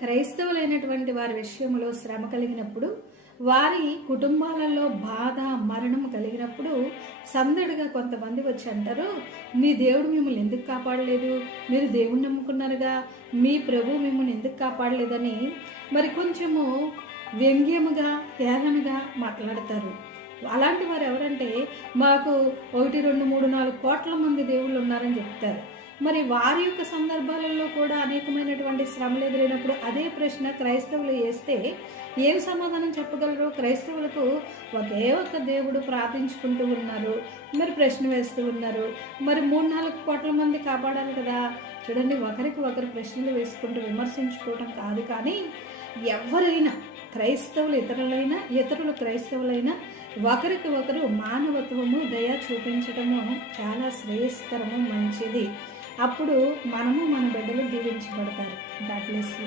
క్రైస్తవులైనటువంటి వారి విషయంలో శ్రమ కలిగినప్పుడు వారి కుటుంబాలలో బాధ మరణం కలిగినప్పుడు సందడిగా కొంతమంది వచ్చి అంటారు మీ దేవుడు మిమ్మల్ని ఎందుకు కాపాడలేదు? మీరు దేవుణ్ణి నమ్ముకున్నారుగా? మీ ప్రభు మిమ్మల్ని ఎందుకు కాపాడలేదని మరి కొంచెము వ్యంగ్యముగా హేళనగా మాట్లాడతారు. అలాంటి వారు ఎవరంటే మాకు ఒకటి రెండు మూడు నాలుగు కోట్ల మంది దేవుళ్ళు ఉన్నారని చెప్తారు. మరి వారి యొక్క సందర్భాలలో కూడా అనేకమైనటువంటి శ్రమలు ఎదురైనప్పుడు అదే ప్రశ్న క్రైస్తవులు వేస్తే ఏం సమాధానం చెప్పగలరు? క్రైస్తవులకు ఒకే ఒక్క దేవుడు ప్రార్థించుకుంటూ ఉన్నారు. మరి ప్రశ్న వేస్తూ ఉన్నారు. మరి మూడు నాలుగు కోట్ల మంది కాపాడాలి కదా? చూడండి ఒకరికి ఒకరు ప్రశ్నలు వేసుకుంటూ విమర్శించుకోవడం కాదు కానీ ఎవరైనా క్రైస్తవులు ఇతరులైనా ఇతరులు క్రైస్తవులైనా ఒకరికి ఒకరు మానవత్వము దయ చూపించడము చాలా శ్రేయస్కరము మంచిది. అప్పుడు మనము మన బిడ్డలు దీవించబడతారు గాడ్ బ్లెస్ యూ